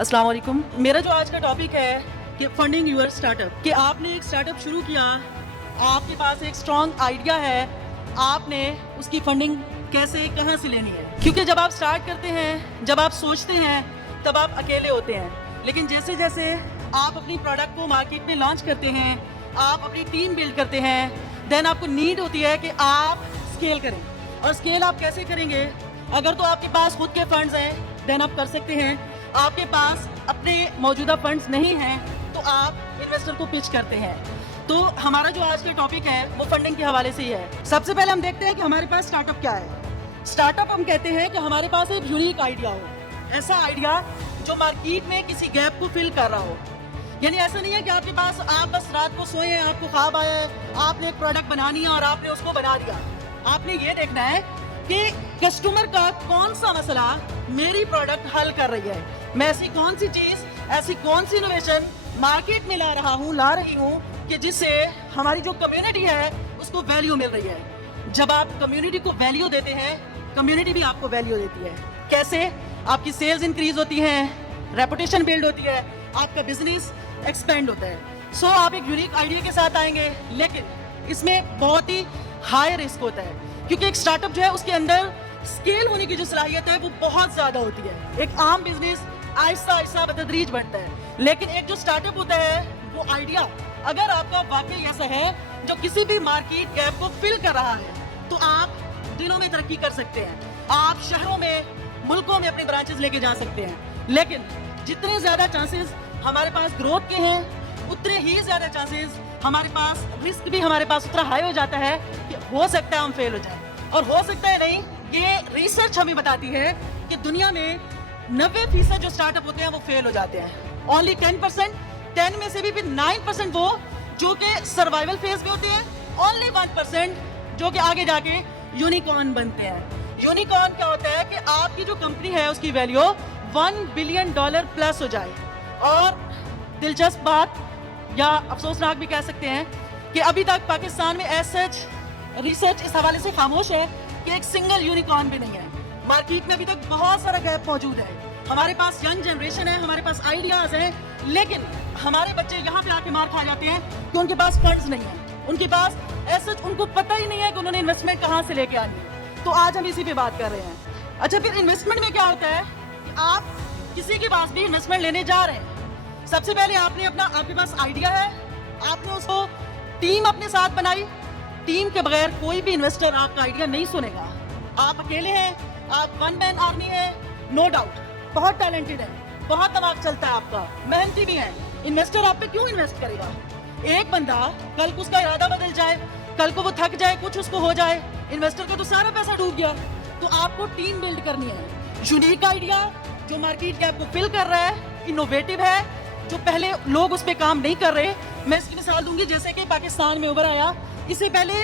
अस्सलाम वालेकुम। मेरा जो आज का टॉपिक है कि फंडिंग यूर स्टार्टअप, कि आपने एक स्टार्टअप शुरू किया, आपके पास एक स्ट्रॉन्ग आइडिया है, आपने उसकी फंडिंग कैसे कहाँ से लेनी है। क्योंकि जब आप स्टार्ट करते हैं, जब आप सोचते हैं, तब आप अकेले होते हैं। लेकिन जैसे जैसे आप अपनी प्रोडक्ट को मार्केट में लॉन्च करते हैं, आप अपनी टीम बिल्ड करते हैं, देन आपको नीड होती है कि आप स्केल करें। और स्केल आप कैसे करेंगे? अगर तो आपके पास खुद के फंड्स हैं देन आप कर सकते हैं, आपके पास अपने मौजूदा फंड्स नहीं हैं तो आप इन्वेस्टर को पिच करते हैं। तो हमारा जो आज का टॉपिक है वो फंडिंग के हवाले से ही है। सबसे पहले हम देखते हैं कि हमारे पास स्टार्टअप क्या है। स्टार्टअप हम कहते हैं कि हमारे पास एक यूनिक आइडिया हो, ऐसा आइडिया जो मार्केट में किसी गैप को फिल कर रहा हो। यानी ऐसा नहीं है कि आपके पास आप बस रात को सोए हैं, आपको ख्वाब आया है, आपने एक प्रोडक्ट बनानी है और आपने उसको बना दिया। आपने ये देखना है कि कस्टमर का कौन सा मसला मेरी प्रोडक्ट हल कर रही है, मैं ऐसी कौन सी चीज, ऐसी कौन सी इनोवेशन मार्केट में ला रही हूँ कि जिससे हमारी जो कम्युनिटी है उसको वैल्यू मिल रही है। जब आप कम्युनिटी को वैल्यू देते हैं, कम्युनिटी भी आपको वैल्यू देती है। कैसे? आपकी सेल्स इंक्रीज होती है, रेपुटेशन बिल्ड होती है, आपका बिजनेस एक्सपेंड होता है। सो आप एक यूनिक आइडिया के साथ आएंगे, लेकिन इसमें बहुत ही हाई रिस्क होता है क्योंकि एक स्टार्टअप जो है उसके अंदर स्केल होने की जो सलाहियत है वो बहुत ज्यादा होती है। एक आम बिजनेस आहिस्ता आहिस्ता बतदरीज बढ़ता है, लेकिन एक जो स्टार्टअप होता है वो आइडिया अगर आपका वाकई ऐसा है जो किसी भी मार्केट गैप को फिल कर रहा है तो आप दिनों में तरक्की कर सकते हैं, आप शहरों में, मुल्कों में अपने ब्रांचेस लेके जा सकते हैं। लेकिन जितने ज्यादा चांसेस हमारे पास ग्रोथ के हैं उतने ही ज्यादा चांसेस हमारे पास रिस्क भी हमारे पास उतना हाई हो जाता है कि हो सकता है हम फेल हो जाए। और हो सकता है नहीं, ये रिसर्च हमें बताती है कि दुनिया में 90% जो स्टार्टअप होते हैं वो फेल हो जाते हैं। ओनली 10%, 10 में से भी 9% वो जो कि सर्वाइवल फेज में होते हैं, ओनली 1% जो कि आगे जाके यूनिकॉर्न बनते हैं। यूनिकॉर्न क्या होता है कि आपकी जो कंपनी है उसकी वैल्यू $1 बिलियन प्लस हो जाए। और दिलचस्प बात या अफसोसनाक भी कह सकते हैं कि अभी तक पाकिस्तान में सच रिसर्च इस हवाले से खामोश है कि एक सिंगल यूनिकॉर्न भी नहीं है। मार्केट में अभी तक बहुत सारा गैप मौजूद है। हमारे पास यंग जनरेशन है, हमारे पास आइडियाज हैं, लेकिन हमारे बच्चे यहाँ पे आके मार खा जाते हैं कि उनके पास फंड्स नहीं है, उनके पास सच उनको पता ही नहीं है कि उन्होंने इन्वेस्टमेंट कहाँ से लेके आनी है। तो आज हम इसी पे बात कर रहे हैं। अच्छा, फिर इन्वेस्टमेंट में क्या होता है कि आप किसी के पास भी इन्वेस्टमेंट लेने जा रहे हैं, सबसे पहले आपके पास आइडिया है, आपने उसको टीम अपने साथ बनाई। टीम के बगैर कोई भी इन्वेस्टर आपका आइडिया नहीं सुनेगा। आप अकेले हैं, आप वन मैन आर्मी है, नो डाउट, बहुत टैलेंटेड है, बहुत दिमाग चलता है आपका, मेहनती भी है, इन्वेस्टर आप पे क्यों इन्वेस्ट करेगा? एक बंदा कल को उसका इरादा बदल जाए, कल को वो थक जाए, कुछ उसको हो जाए, इन्वेस्टर का तो सारा पैसा डूब गया। तो आपको टीम बिल्ड करनी है, यूनिक आइडिया जो मार्केट गैप को फिल कर रहा है, इनोवेटिव है, जो पहले लोग उस पर काम नहीं कर रहे। मैं इसकी मिसाल दूंगी, जैसे कि पाकिस्तान में उबर आया, इससे पहले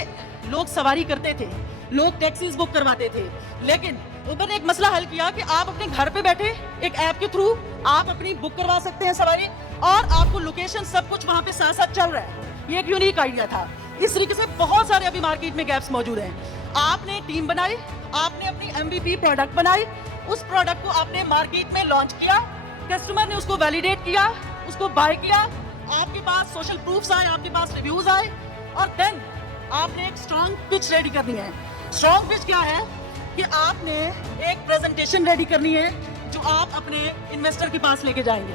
लोग सवारी करते थे, लोग टैक्सीज बुक करवाते थे, लेकिन उबर ने एक मसला हल किया कि आप अपने घर पे बैठे एक ऐप के थ्रू आप अपनी बुक करवा सकते हैं सवारी, और आपको लोकेशन सब कुछ वहां पे साथ साथ चल रहा है। ये एक यूनिक आइडिया था। इस तरीके से बहुत सारे अभी मार्केट में गैप्स मौजूद हैं। आपने टीम बनाई, आपने अपनी MVP प्रोडक्ट बनाई, उस प्रोडक्ट को आपने मार्केट में लॉन्च किया, कस्टमर ने उसको वैलिडेट किया, उसको बाय किया, आपके पास सोशल प्रूफ्स आए, आपके पास रिव्यूज आए, और देन आपने एक स्ट्रॉन्ग पिच रेडी करनी है। स्ट्रॉन्ग पिच क्या है कि आपने एक प्रेजेंटेशन रेडी करनी है जो आप अपने इन्वेस्टर के पास लेके जाएंगे।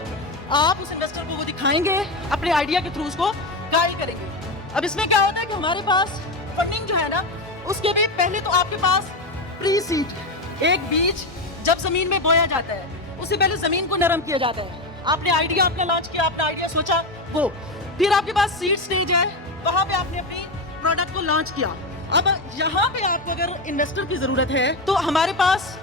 आप उस इन्वेस्टर को वो दिखाएंगे, अपने आइडिया के थ्रू उसको गाइड करेंगे। अब इसमें क्या होता है कि हमारे पास फंडिंग जो है ना, उसके भी पहले तो आपके पास प्री सीड, एक बीज जब जमीन में बोया जाता है उससे पहले जमीन को नरम किया जाता है। आपने आइडिया अपना लॉन्च किया, अपना आइडिया सोचा, वो फिर आपके पास सीड स्टेज है, वहां पे आपने अपनी प्रोडक्ट को लॉन्च किया। अब यहाँ पे आपको अगर इन्वेस्टर की जरूरत है तो हमारे पास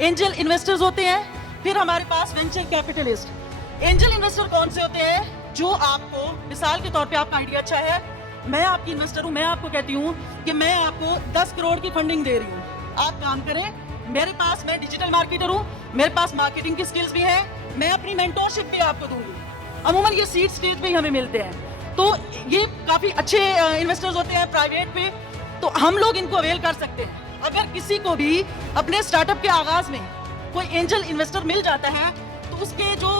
एंजल इन्वेस्टर्स होते हैं, फिर हमारे पास वेंचर कैपिटलिस्ट। एंजल इन्वेस्टर कौन से होते हैं? जो आपको, मिसाल के तौर पे आपका आइडिया अच्छा है, मैं आपकी इन्वेस्टर हूँ, मैं आपको कहती हूँ कि मैं आपको 10 करोड़ की फंडिंग दे रही हूँ, आप काम करें मेरे पास, मैं डिजिटल मार्केटर हूँ, मेरे पास मार्केटिंग की स्किल्स भी हैं, मैं अपनी मेंटोरशिप भी आपको दूंगी। अमूमन ये सीड स्टेज पे ही हमें मिलते हैं, तो ये काफी अच्छे इन्वेस्टर्स होते हैं प्राइवेट पे, तो हम लोग इनको अवेल कर सकते हैं। अगर किसी को भी अपने स्टार्टअप के आगाज में कोई एंजल इन्वेस्टर मिल जाता है तो उसके जो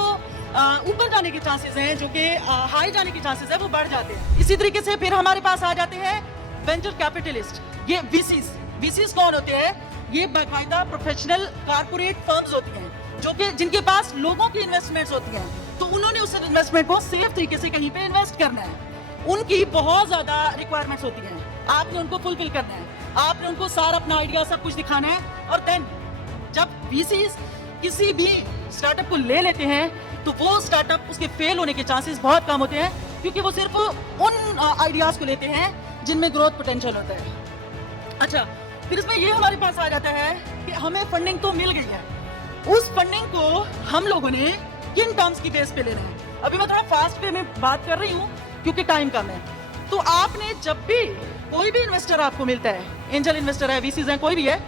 ऊपर जाने के चांसेस हैं, जो कि हाई जाने के चांसेस है, वो बढ़ जाते हैं। इसी तरीके से फिर हमारे पास आ जाते हैं वेंचर कैपिटलिस्ट, ये वीसीज कौन होते हैं? ये बाकायदा प्रोफेशनल कारपोरेट फर्म्स होती हैं, जो कि जिनके पास लोगों की इन्वेस्टमेंट्स होती हैं, तो उन्होंने उस इन्वेस्टमेंट को सेफ तरीके से कहीं पे इन्वेस्ट करना है। उनकी बहुत ज्यादा रिक्वायरमेंट्स होती हैं, आपने उनको फुलफिल करना है, आपने उनको सारा अपना आइडिया सब कुछ दिखाना है। और देन जब वीसीज किसी भी स्टार्टअप को ले लेते हैं, तो वो स्टार्टअप उसके फेल होने के चांसेस बहुत कम होते हैं, क्योंकि वो सिर्फ उन आइडियाज को लेते हैं जिनमें ग्रोथ पोटेंशियल होता है। अच्छा, फिर इसमें ये हमारे पास आ जाता है कि हमें फंडिंग तो मिल गई है, उस फंडिंग को हम लोगों ने किन टर्म्स की बेस पे लेना है। अभी मैं थोड़ा फास्ट वे में बात कर रही हूँ क्योंकि टाइम कम है। तो आपने जब भी कोई भी इन्वेस्टर आपको मिलता है, एंजल इन्वेस्टर है, वीसीज है, कोई भी है,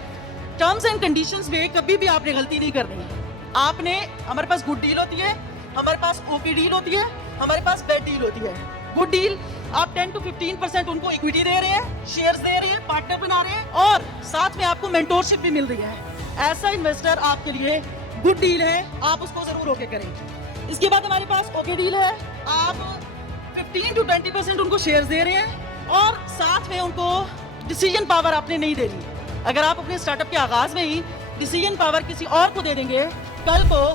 टर्म्स एंड कंडीशंस में कभी भी आपने गलती नहीं करनी है। आपने, हमारे पास गुड डील होती है, हमारे पास ओके डील होती है, हमारे पास बैड डील होती है। गुड डील, आप 10 to 15% उनको इक्विटी दे रहे हैं, शेयर्स दे रहे हैं, पार्टनर बना रहे हैं, और साथ में आपको मेंटोरशिप भी मिल रही है। ऐसा इन्वेस्टर आपके लिए गुड डील है, आप उसको जरूर ओके करें। इसके बाद हमारे पास ओके डील है, आप 15 to 20% उनको शेयर्स दे रहे हैं, और साथ में उनको डिसीजन पावर आपने नहीं दे दी। अगर आप अपने स्टार्टअप के आगाज में ही डिसीजन पावर किसी और को दे देंगे, कल को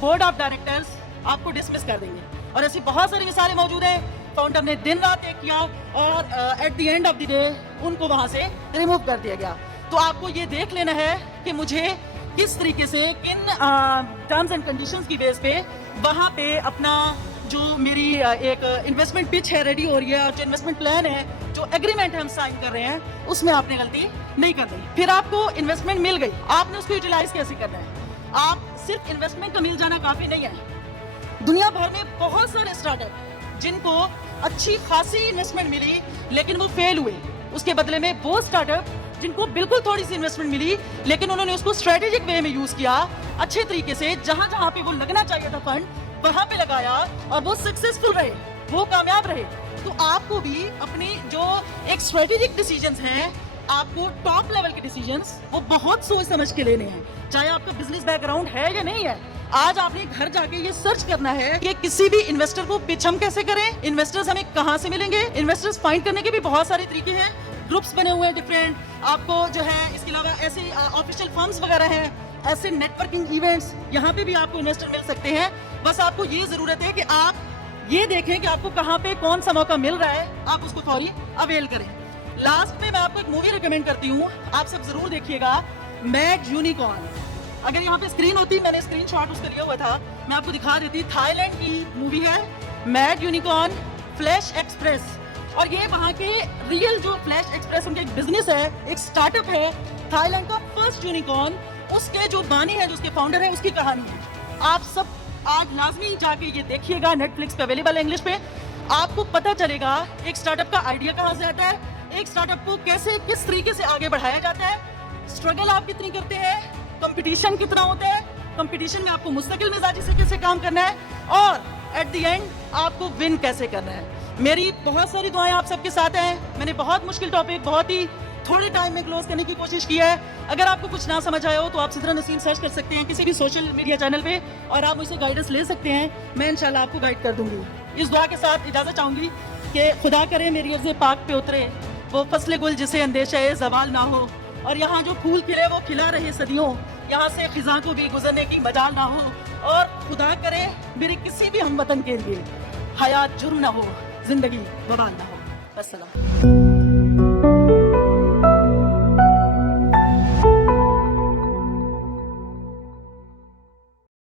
बोर्ड ऑफ डायरेक्टर्स आपको डिसमिस कर देंगे। और ऐसी बहुत सारी मिसालें मौजूद हैं। फाउंडर ने दिन रात एक किया और at the end of the day उनको वहां से रिमूव कर दिया गया। तो आपको ये देख लेना है कि मुझे किस तरीके से, किन टर्म्स एंड कंडीशंस की बेस पे वहां पे अपना जो मेरी एक इन्वेस्टमेंट पिच है रेडी हो रही है, और जो इन्वेस्टमेंट प्लान है, जो एग्रीमेंट हम साइन कर रहे हैं, उसमें आपने गलती नहीं करनी। फिर आपको इन्वेस्टमेंट मिल गई, आपने उसको यूटिलाइज कैसे करना है। आप सिर्फ इन्वेस्टमेंट का मिल जाना काफी नहीं है। दुनिया भर में बहुत सारे स्टार्टअप जिनको अच्छी खासी इन्वेस्टमेंट मिली लेकिन वो फेल हुए, उसके बदले में वो स्टार्टअप जिनको बिल्कुल थोड़ी सी इन्वेस्टमेंट मिली लेकिन उन्होंने उसको स्ट्रेटेजिक वे में यूज किया, अच्छे तरीके से, जहां जहां पे वो लगना चाहिए था फंड, वहां पे लगाया, और वो सक्सेसफुल रहे, वो कामयाब रहे। तो आपको भी अपनी जो एक स्ट्रेटेजिक डिसीजंस हैं, आपको टॉप लेवल के डिसीजंस, वो बहुत सोच समझ के लेने हैं, चाहे आपका बिजनेस बैकग्राउंड है या नहीं है। आज आपने घर जाके ये सर्च करना है कि किसी भी इन्वेस्टर को पिच हम कैसे करें, इन्वेस्टर्स हमें कहां से मिलेंगे। इन्वेस्टर्स फाइंड करने के भी बहुत सारे तरीके हैं, ग्रुप्स बने हुए हैं डिफरेंट, आपको जो है इसके अलावा ऐसे ऑफिशियल फर्म्स वगैरह हैं, ऐसे नेटवर्किंग इवेंट्स, यहाँ पे भी आपको इन्वेस्टर मिल सकते हैं। बस आपको ये जरूरत है कि आप ये देखें कि आपको कहाँ पे कौन सा मौका मिल रहा है, आप उसको फौरी अवेल करें। लास्ट में मैं आपको एक मूवी रिकमेंड करती हूँ, आप सब जरूर देखिएगा, मैड यूनिकॉर्न। अगर यहाँ पे स्क्रीन होती, मैंने स्क्रीनशॉट उसका लिया हुआ था, मैं आपको दिखा देती। थाईलैंड की मूवी है मैड यूनिकॉर्न फ्लैश एक्सप्रेस, और ये वहाँ के रियल जो फ्लैश एक्सप्रेस उनका एक बिजनेस है, एक स्टार्टअप है, थाईलैंड का फर्स्ट यूनिकॉर्न, उसके जो बानी है, जो उसके फाउंडर है, उसकी कहानी है। आप सब आज लाजमी जाके ये देखिएगा, नेटफ्लिक्स पे अवेलेबल है इंग्लिश पे। आपको पता चलेगा एक स्टार्टअप का आइडिया कहाँ से आता है, एक स्टार्टअप को कैसे, किस तरीके से आगे बढ़ाया जाता है, स्ट्रगल आप कितनी करते हैं, कंपटीशन कितना होता है, कंपटीशन में आपको मुस्तकिल मिजाजी से कैसे काम करना है, और एट द एंड आपको विन कैसे करना है। मेरी बहुत सारी दुआएं आप सबके साथ हैं। मैंने बहुत मुश्किल टॉपिक बहुत ही थोड़े टाइम में क्लोज करने की कोशिश की है। अगर आपको कुछ ना समझ आया हो तो आप सिद्रा नसीम सर्च कर सकते हैं किसी भी सोशल मीडिया चैनल पे, और आप मुझसे गाइडेंस ले सकते हैं। मैं इंशाल्लाह आपको गाइड कर दूंगी। इस दुआ के साथ इजाज़त चाहूँगी कि खुदा करे मेरी अर्ज़ पाक पे उतरे वो फसले गुल जिसे अंदेशा ज़वाल ना हो, और यहाँ जो फूल खिले वो खिला रहे सदियों, यहाँ से खिजा को भी गुजरने की मजाल ना हो, और खुदा करे मेरे किसी भी हमवतन के लिए हयात जुर्म ना हो, जिंदगी बवाल ना हो। अस्सलाम।